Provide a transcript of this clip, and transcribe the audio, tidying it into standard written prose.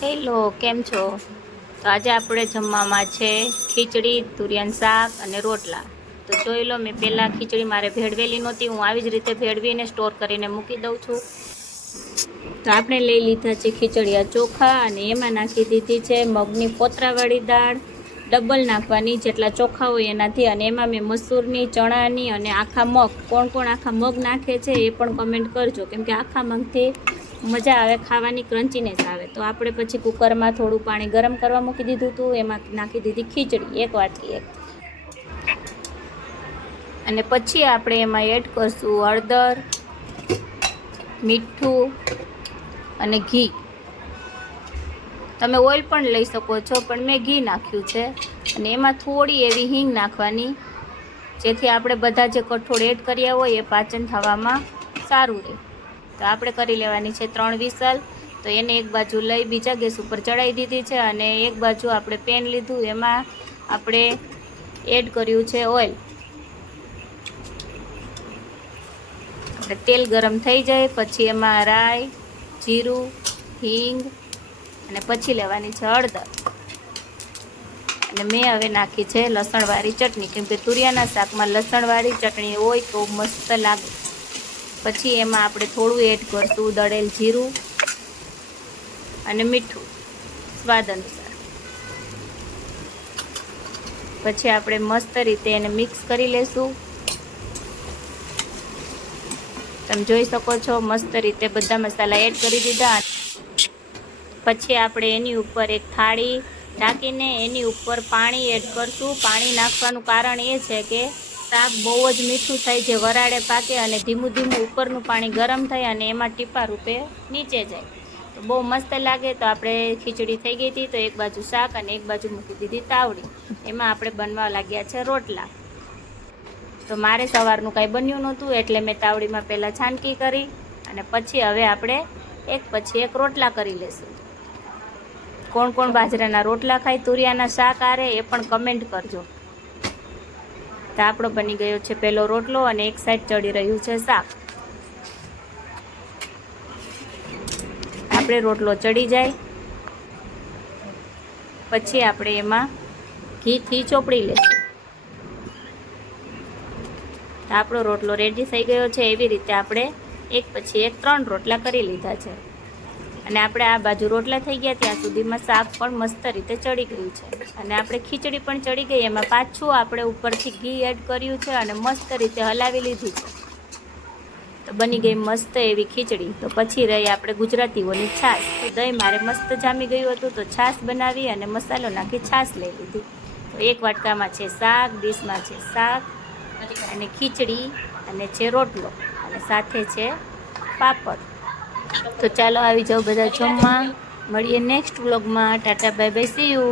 Hello, કેમ છો? તો આજે આપણે જમવામાં છે ખીચડી, તુરિયાનું શાક અને રોટલા. તો જોઈ લો, મેં પહેલાં ખીચડી મારે ભેળવેલી નહોતી, હું આવી જ રીતે ભેળવીને સ્ટોર કરીને મૂકી દઉં છું. તો આપણે લઈ લીધા છે ખીચડિયા ચોખા અને એમાં નાખી દીધી છે મગની ફોતરાવાળી દાળ. ડબલ નાખવાની જેટલા ચોખા હોય એનાથી. અને એમાં મેં મસૂરની, ચણાની અને આખા મગ, કોણ કોણ આખા મગ નાખે છે એ પણ કમેન્ટ કરજો, કેમકે આખા મગથી મજા આવે ખાવાની, ક્રન્ચીનેસ આવે. તો આપણે પછી કુકરમાં થોડું પાણી ગરમ કરવા મૂકી દીધું હતું, એમાં નાખી દીધી ખીચડી 1 વાટકી. અને પછી આપણે એમાં એડ કરશું હળદર, મીઠું અને ઘી. તમે ઓઇલ પણ લઈ શકો છો, પણ મેં ઘી નાખ્યું છે. અને એમાં થોડી એવી હિંગ નાખવાની, જેથી આપણે બધા જે કઠોળ એડ કર્યા હોય એ પાચન થવામાં સારું રહે. તો આપણે કરી લેવાની છે 3 વિસલ. તો એને એક બાજુ લઈ બીજા ગેસ ઉપર ચડાવી દીધી છે. અને એક બાજુ આપણે પેન લીધું, એમાં આપણે એડ કર્યું છે ઓઇલ. આપણે તેલ ગરમ થઈ જાય પછી એમાં રાઈ, જીરું, હિંગ અને પછી લેવાની છે હળદર. અને મેં હવે નાખી છે લસણવાળી ચટણી, કેમકે તુરિયાના શાકમાં લસણવાળી ચટણી હોય તો મસ્ત લાગે. પછી એમાં આપણે થોડું એડ કરશું દળેલ જીરું અને મીઠું સ્વાદ અનુસાર. પછી આપણે મસ્ત રીતે એને મિક્સ કરી લેશું. તમે જોઈ શકો છો, મસ્ત રીતે બધા મસાલા એડ કરી દીધા. પછી આપણે એની ઉપર એક થાળી ઢાંકીને એની ઉપર પાણી એડ કરશું. પાણી નાખવાનું કારણ એ છે કે શાક બહુ જ મીઠું થાય, જે વરાળે પાકે અને ધીમું ધીમું ઉપરનું પાણી ગરમ થાય અને એમાં ટીપા રૂપે નીચે જાય, તો બહુ મસ્ત લાગે. તો આપણે ખીચડી થઈ ગઈ હતી, તો એક બાજુ શાક અને એક બાજુ મૂકી દીધી તાવડી. એમાં આપણે બનવા લાગ્યા છે રોટલા. તો મારે સવારનું કાંઈ બન્યું નહોતું, એટલે મેં તાવડીમાં પહેલાં છાનકી કરી અને પછી હવે આપણે એક પછી એક રોટલા કરી લઈશું. કોણ કોણ બાજરાના રોટલા ખાય તુરિયાના શાક આરે એ પણ કમેન્ટ કરજો. તો આપણો બની ગયો છે પહેલો રોટલો અને એક સાઈડ ચડી રહ્યું છે શાક. આપણે રોટલો ચડી જાય પછી આપણે એમાં ઘીથી ચોપડી લઈશું. તો આપણો રોટલો રેડી થઈ ગયો છે. એવી રીતે આપણે એક પછી એક 3 રોટલા કરી લીધા છે. અને આપણે આ બાજુ રોટલા થઈ ગયા ત્યાં સુધીમાં શાક પણ મસ્ત રીતે ચડી ગયું છે. અને આપણે ખીચડી પણ ચડી ગઈ. એમાં પાછું આપણે ઉપરથી ઘી એડ કર્યું છે અને મસ્ત રીતે હલાવી લીધી છે. તો બની ગઈ મસ્ત એવી ખીચડી. તો પછી રહી આપણે ગુજરાતીઓની છાશ. તો દહીં મારે મસ્ત જામી ગયું હતું, તો છાશ બનાવી અને મસાલો નાખી છાશ લઈ લીધી. તો એક વાટકામાં છે શાક, ડીશમાં છે શાક અને ખીચડી અને છે રોટલો અને સાથે છે પાપડ. તો ચાલો આવી જાઓ બધા જમવા. મળીએ નેક્સ્ટ વ્લોગમાં. Tata bye bye, C you.